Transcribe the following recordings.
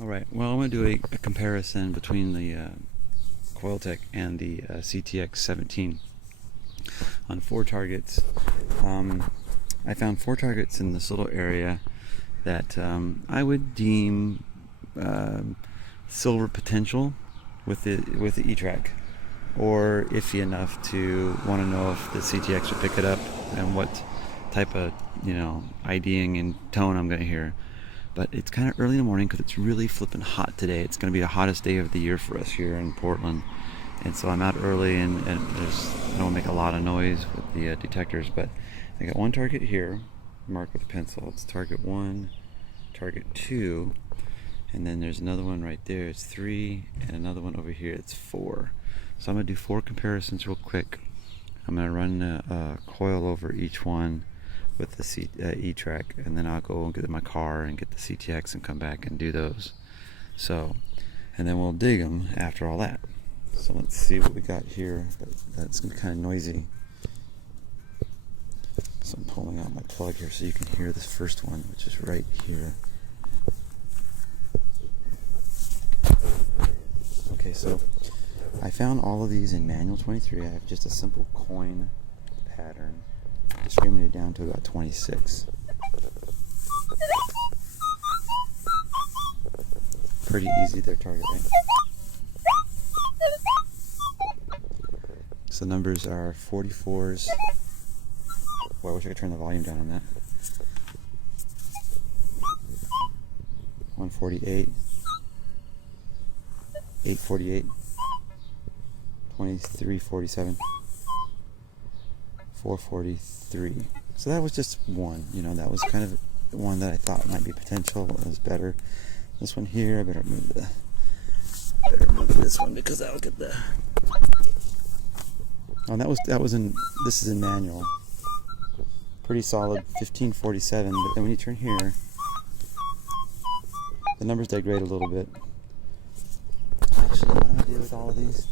Alright, well, I'm going to do a comparison between the Coiltech and the CTX 17 on 4 targets. I found 4 targets in this little area that I would deem silver potential with the E-TRAC, or iffy enough to want to know if the CTX would pick it up and what type of IDing and tone I'm going to hear. But it's kind of early in the morning because it's really flipping hot today. It's going to be the hottest day of the year for us here in Portland. And so I'm out early, and I don't make a lot of noise with the detectors, but I got one target here, marked with a pencil. It's target 1, target 2, and then there's another one right there. It's 3, and another one over here. It's 4. So I'm going to do 4 comparisons real quick. I'm going to run a coil over each one with the E-TRAC, and then I'll go and get in my car and get the CTX and come back and do those. So, and then we'll dig them after all that. So let's see what we got here. That's going to be kind of noisy. So I'm pulling out my plug here so you can hear this first one, which is right here. Okay, so I found all of these in manual 23. I have just a simple coin pattern, discriminated down to about 26. Pretty easy there, target, right? So the numbers are 44s. Boy, I wish I could turn the volume down on that. 148, 848, 2347, 443. So that was just one. That was kind of one that I thought might be potential. It was better. This one here, I better move this one because that'll get the. Oh, this is in manual. Pretty solid 1547, but then when you turn here, the numbers degrade a little bit. Actually, what I'm going to do with all of these,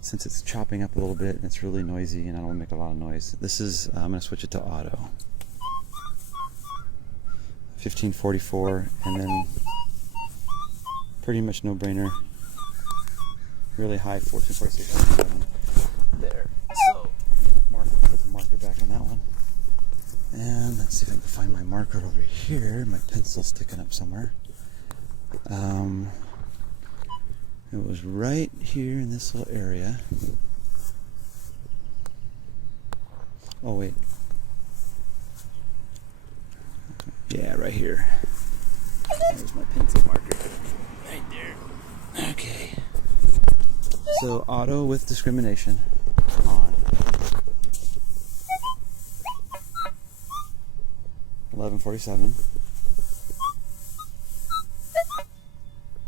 since it's chopping up a little bit and it's really noisy and I don't want to make a lot of noise, I'm going to switch it to auto. 1544, and then pretty much no brainer. Really high 1446. There. So put the marker back on that one. And let's see if I can find my marker over here. My pencil's sticking up somewhere. It was right here in this little area. Oh, wait. Yeah, right here. There's my pencil marker. Right there. Okay. So, auto with discrimination on. 1147,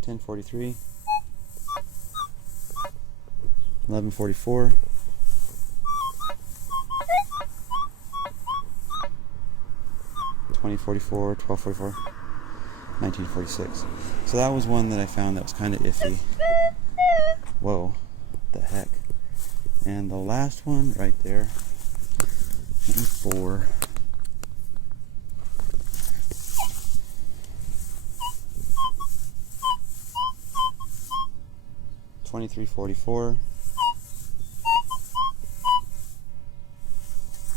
1043, 1144, 2044, 1244, 1946. So that was one that I found that was kind of iffy. Whoa, what the heck. And the last one right there, 4. 2344,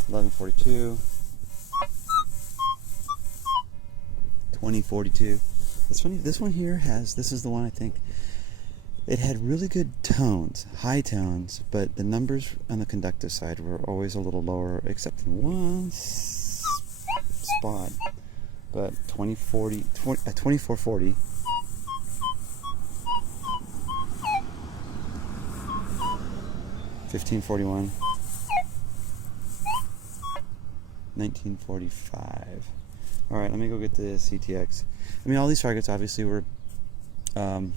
1142, 2042. It's funny, this one here this is the one I think, it had really good tones, high tones, but the numbers on the conductive side were always a little lower, except in one spot. But 2440, 1541, 1945. All right, let me go get the CTX. I mean, all these targets obviously were, we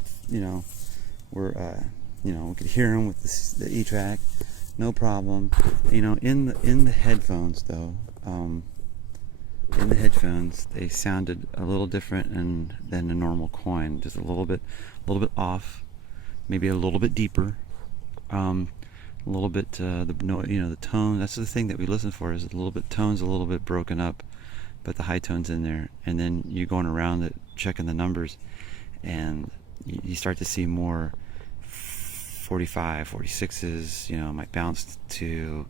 could hear them with the E-TRAC, no problem. In the headphones though, they sounded a little different than a normal coin. Just a little bit off, maybe a little bit deeper. A little bit the tone. That's the thing that we listen for, is a little bit tones a little bit broken up, but the high tones in there. And then you going around it checking the numbers, and you start to see more 45, 46s, might bounce to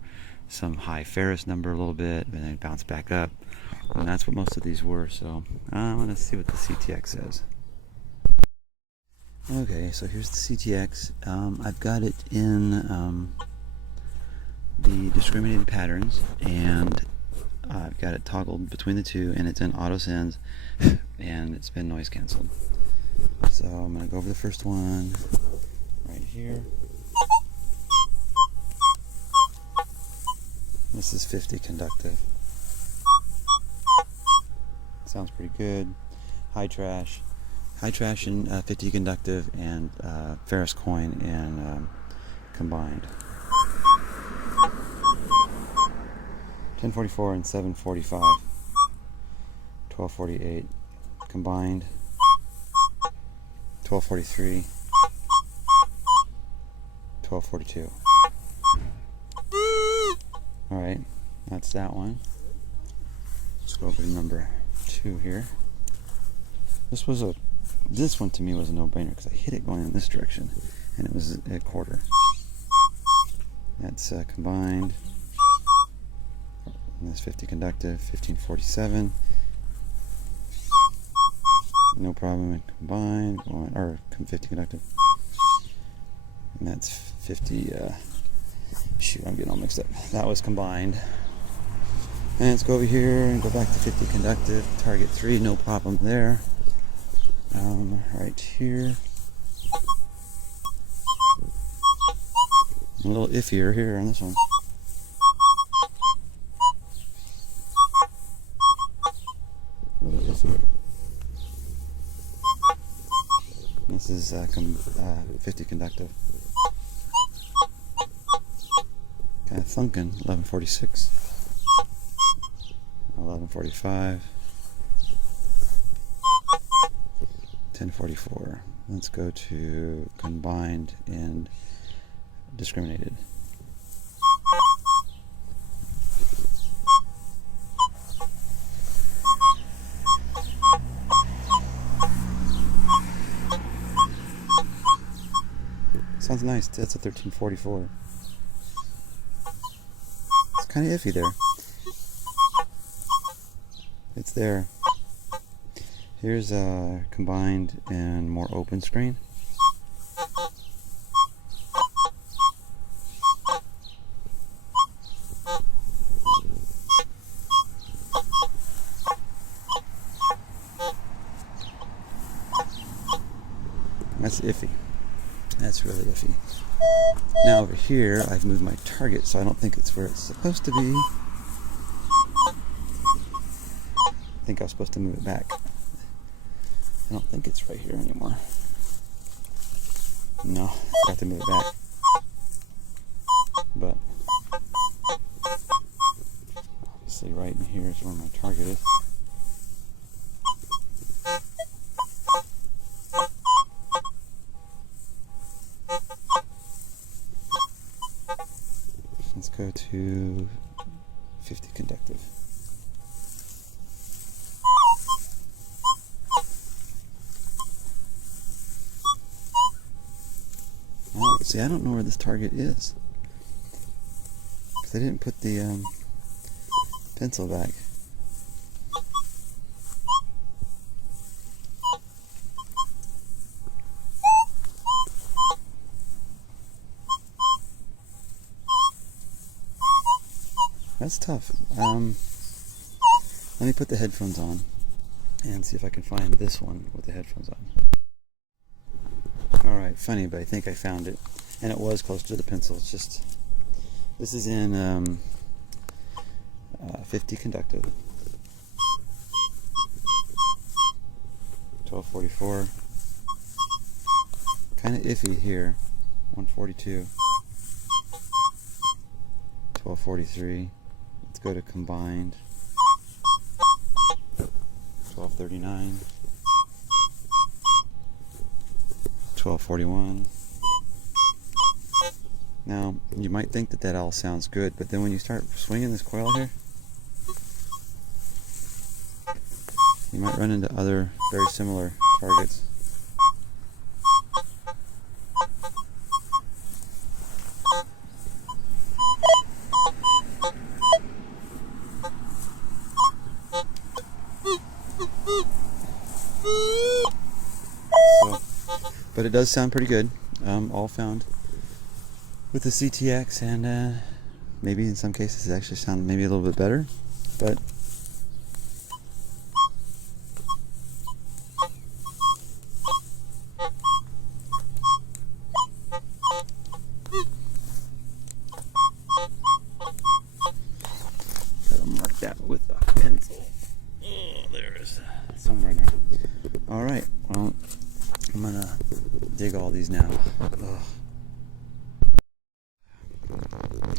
some high ferrous number a little bit, and then bounce back up. And that's what most of these were, so I'm going to see what the CTX says. Okay, so here's the CTX. I've got it in the discriminated patterns, and I've got it toggled between the two, and it's in auto sends, and it's been noise canceled. So I'm going to go over the first one right here. This is 50 conductive. Sounds pretty good. High trash and 50 conductive, and ferrous coin and combined. 1044 and 745. 1248 combined. 1243. 1242. Alright, that's that one. Let's go over to number 2 here. This one to me was a no-brainer because I hit it going in this direction, and it was a quarter. That's combined. And this 50 conductive, 1547. No problem. Combined, or 50 conductive. And that's 50. Shoot, I'm getting all mixed up. That was combined. And let's go over here and go back to 50 conductive. Target 3, no problem there. Right here. A little iffier here on this one. A little iffier. This is 50 conductive. Kind of thunking. 1146. 1145. 1044. Let's go to combined and discriminated. Sounds nice. That's a 1344. It's kind of iffy there. It's there. Here's a combined and more open screen. That's iffy. That's really iffy. Now over here, I've moved my target, so I don't think it's where it's supposed to be. I think I was supposed to move it back. I don't think it's right here anymore. No, I have to move it back. But obviously right in here is where my target is. Let's go to 50 conductive. Oh, see, I don't know where this target is, because I didn't put the pencil back. That's tough. Let me put the headphones on and see if I can find this one with the headphones on. Alright, funny, but I think I found it. And it was close to the pencil. It's just, this is in 50 conductive. 1244. Kind of iffy here. 142. 1243. Let's go to combined. 1239. 1241. Now, you might think that all sounds good, but then when you start swinging this coil here, you might run into other very similar targets. but it does sound pretty good. All found with the CTX, and maybe in some cases it actually sounded maybe a little bit better, but gotta mark that with a pencil. Oh, there is somewhere in there. All right, well, I'm gonna dig all these now. Ugh.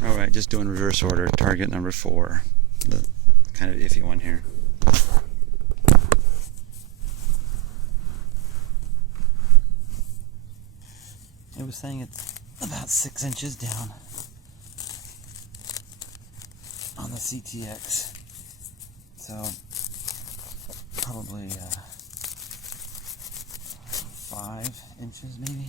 All right, just doing reverse order. Target number 4, the kind of iffy one here. It was saying it's about 6 inches down on the CTX, so probably 5 inches maybe.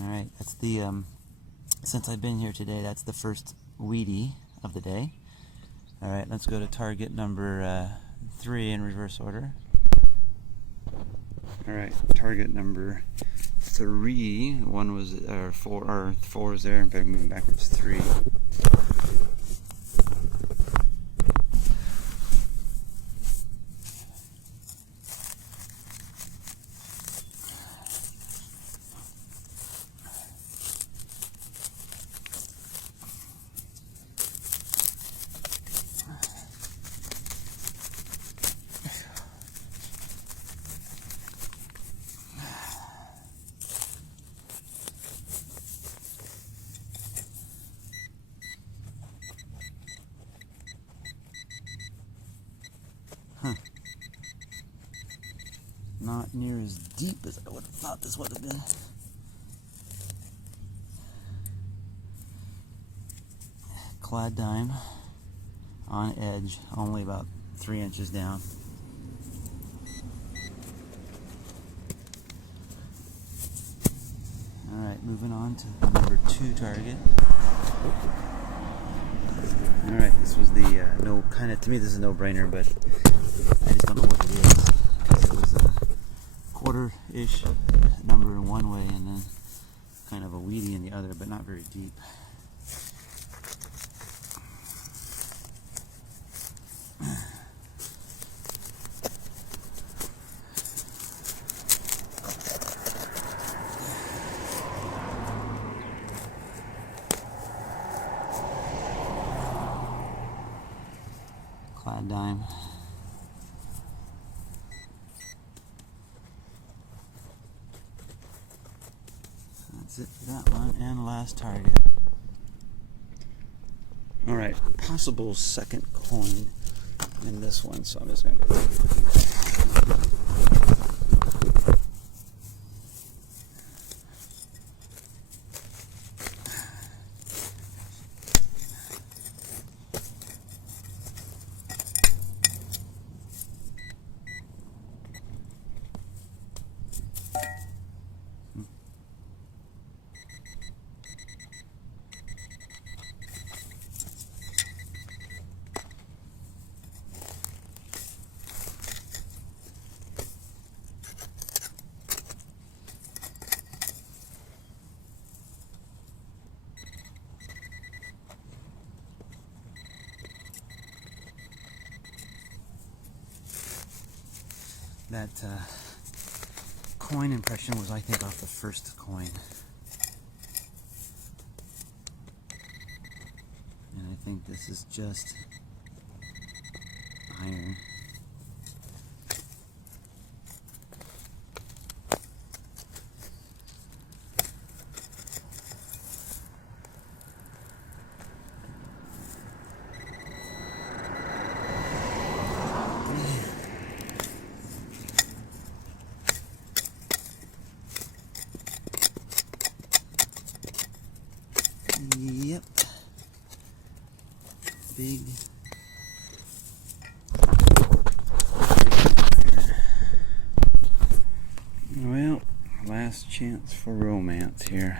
Alright, that's the, since I've been here today, that's the first weedy of the day. Alright, let's go to target number 3 in reverse order. Alright, target number 3, 1 was, or 4 was there, in fact, moving backwards, 3. Huh. Not near as deep as I would have thought this would have been. Clad dime on edge, only about 3 inches down. Alright, moving on to the number 2 target. Alright, this was the no, kind of, to me this is a no-brainer, but I just don't know what it is. It was a quarter-ish number in one way and then kind of a weedy in the other, but not very deep. Clad dime. That's it for that one, and last target. Alright, possible second coin in this one, so I'm just going to go. That coin impression was, I think, off the first coin. And I think this is just iron. Yep. Big chance for romance here.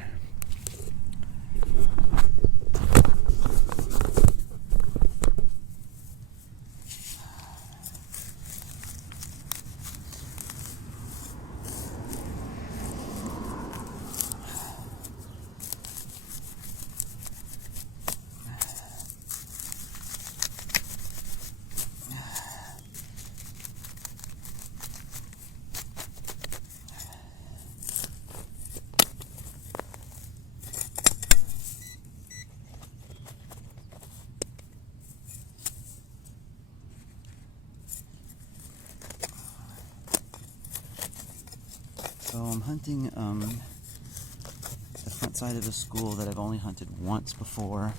So I'm hunting the front side of a school that I've only hunted once before.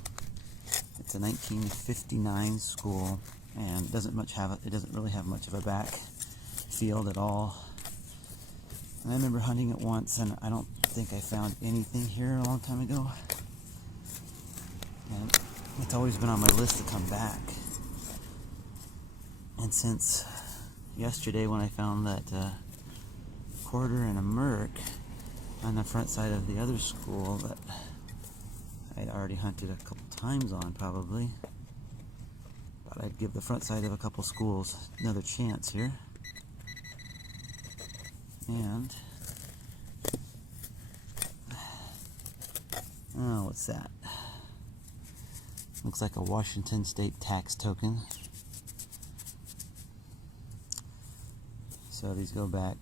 It's a 1959 school, and it doesn't really have much of a back field at all. And I remember hunting it once, and I don't think I found anything here a long time ago. And it's always been on my list to come back. And since yesterday when I found that quarter and a merc on the front side of the other school that I'd already hunted a couple times on probably, but I'd give the front side of a couple schools another chance here. And oh, what's that? Looks like a Washington State tax token. So these go back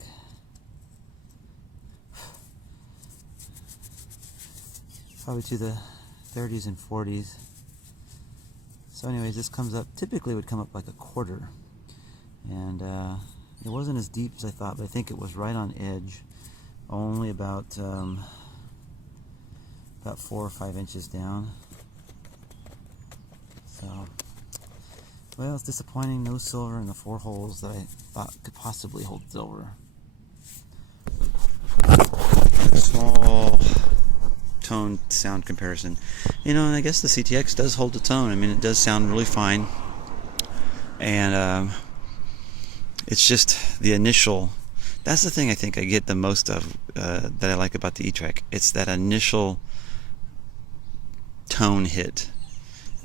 probably to the 30s and 40s. So anyways, this comes up, typically would come up like a quarter. And it wasn't as deep as I thought, but I think it was right on edge. Only about 4 or 5 inches down. So, well, it's disappointing. No silver in the 4 holes that I thought could possibly hold silver. Small tone sound comparison, and I guess the CTX does hold the tone. I mean, it does sound really fine, and it's just the initial. That's the thing I think I get the most of that I like about the E-TRAC. It's that initial tone hit,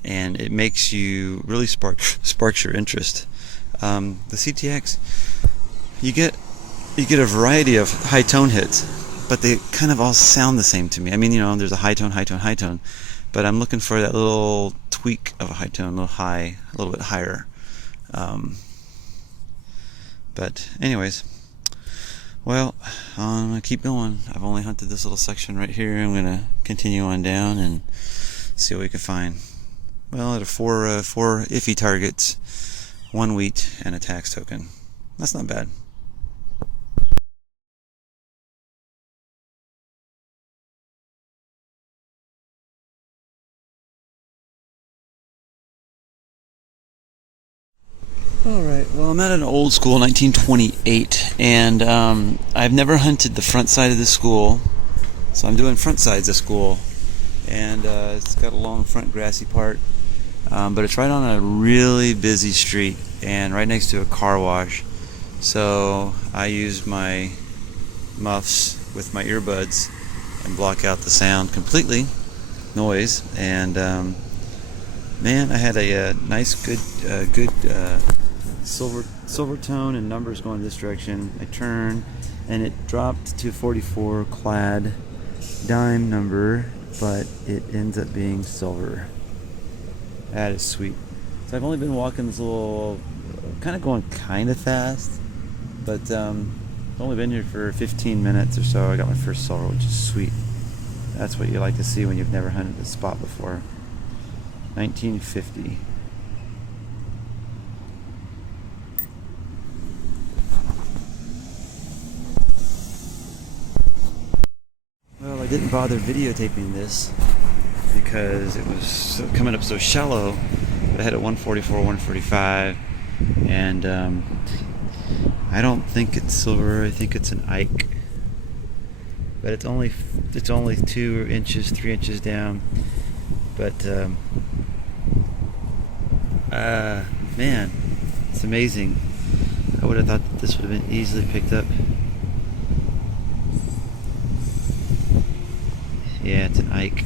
and it makes you really sparks your interest. The CTX, you get a variety of high tone hits, but they kind of all sound the same to me. I mean, there's a high tone, but I'm looking for that little tweak of a high tone, a little bit higher. But anyways, well, I'm gonna keep going. I've only hunted this little section right here. I'm gonna continue on down and see what we can find. Well, at four iffy targets, 1 wheat, and a tax token. That's not bad. Alright, well, I'm at an old school, 1928, and I've never hunted the front side of the school, so I'm doing front sides of school, and it's got a long front grassy part, but it's right on a really busy street and right next to a car wash, so I use my muffs with my earbuds and block out the sound completely, noise, and man, I had a nice, good silver tone and numbers going this direction. I turn and it dropped to 44 clad dime number, but it ends up being silver. That is sweet. So I've only been walking this little, kind of going kind of fast, but I've only been here for 15 minutes or so. I got my first silver, which is sweet. That's what you like to see when you've never hunted this spot before. 1950. Well, I didn't bother videotaping this because it was coming up so shallow. I had a 144, 145, and I don't think it's silver. I think it's an Ike, but it's only 2 inches, 3 inches down. But man, it's amazing. I would have thought that this would have been easily picked up. Yeah, it's an Ike.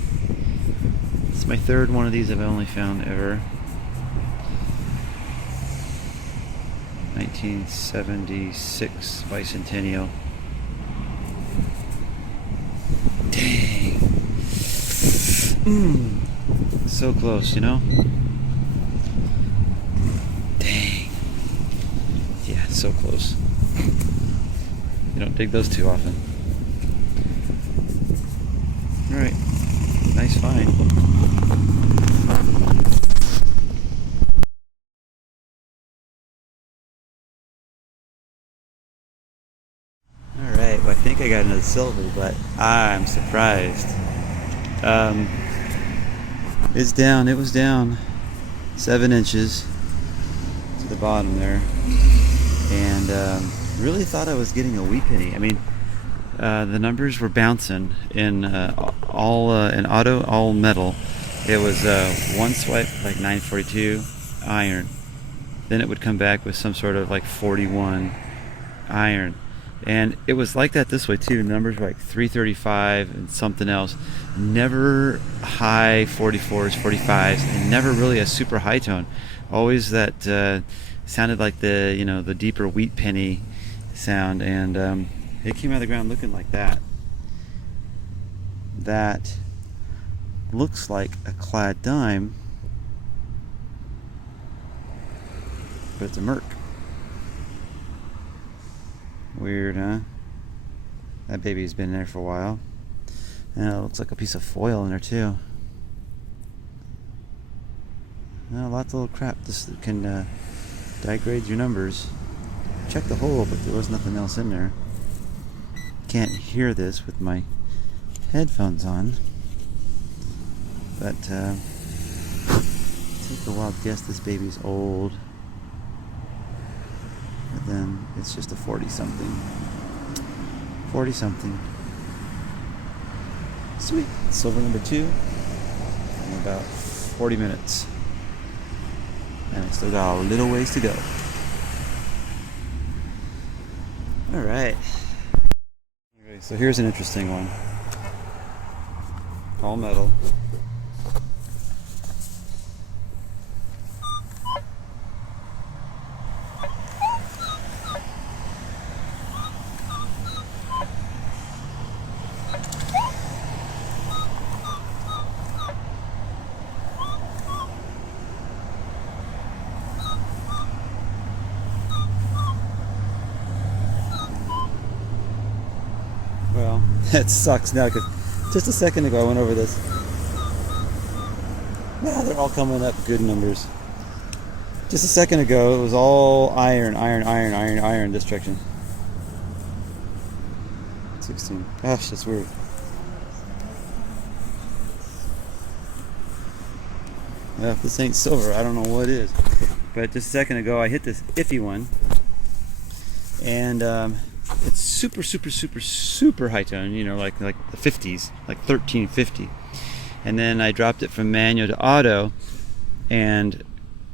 It's my third one of these I've only found ever. 1976 bicentennial. Dang. So close, you know? Dang. Yeah, so close. You don't dig those too often. Alright. Nice find. Alright, well I think I got another silver, but I'm surprised. It's down, it was down 7 inches to the bottom there. And really thought I was getting a wheat penny. I mean, the numbers were bouncing in in auto, all metal. It was one swipe like 942 iron. Then it would come back with some sort of like 41 iron. And it was like that this way too. Numbers were like 335 and something else. Never high 44s, 45s, and never really a super high tone. Always that sounded like the deeper wheat penny sound. And it came out of the ground looking like that. That looks like a clad dime, but it's a merc. Weird, huh? That baby's been there for a while. And it looks like a piece of foil in there too. Lots of little crap. This can degrade your numbers. Check the hole, but there was nothing else in there. Can't hear this with my headphones on. But take a wild guess this baby's old. But then it's just a 40-something. 40-something. Sweet. Silver number 2 in about 40 minutes. And I still got a little ways to go. Alright. Okay, so here's an interesting one. All metal. Well, that sucks now because just a second ago I went over this. Now they're all coming up good numbers. Just a second ago it was all iron this direction. 16. Gosh, that's weird. Well, if this ain't silver, I don't know what is. But just a second ago I hit this iffy one. And it's super high tone, like the 50s, like 1350. And then I dropped it from manual to auto, and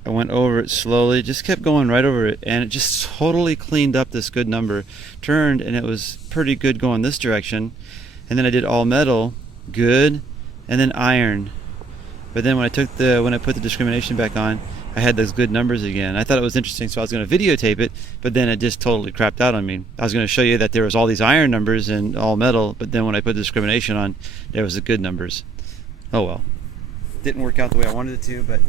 I went over it slowly, just kept going right over it, and it just totally cleaned up this good number. Turned, and it was pretty good going this direction. And then I did all metal, good, and then iron. But then when I put the discrimination back on, I had those good numbers again. I thought it was interesting, so I was going to videotape it, but then it just totally crapped out on me. I was going to show you that there was all these iron numbers and all metal, but then when I put the discrimination on, there was the good numbers. Oh well. Didn't work out the way I wanted it to, but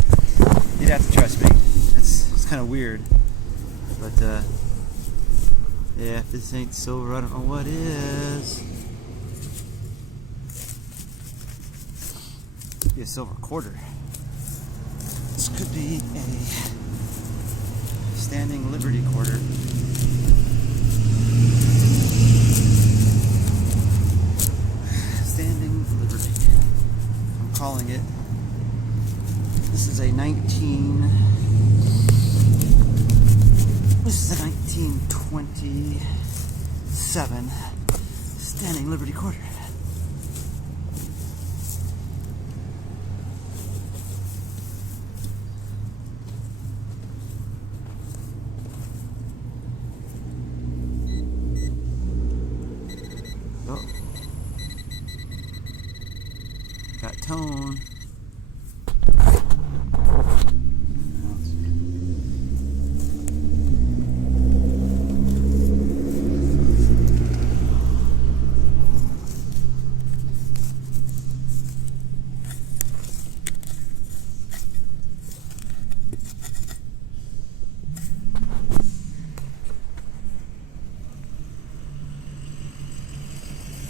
you'd have to trust me. It's kind of weird. But yeah, if this ain't silver, I don't know what is. Could be a silver quarter. This could be a standing Liberty quarter. Standing Liberty. I'm calling it. This is a 1927 standing Liberty quarter. got tone.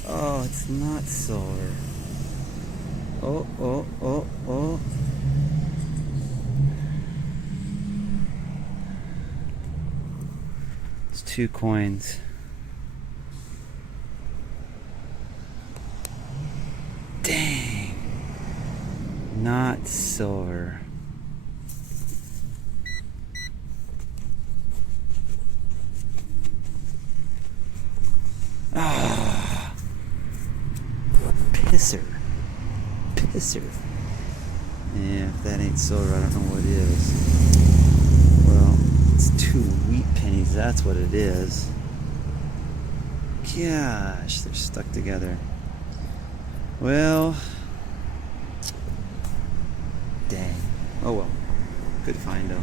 Oh, it's not silver. Oh, oh, oh, oh. It's 2 coins. Dang. Not silver. Ah. Pisser. Yeah, if that ain't silver, I don't know what is. Well, it's 2 wheat pennies, that's what it is. Gosh, they're stuck together. Well, dang. Oh well, good find though.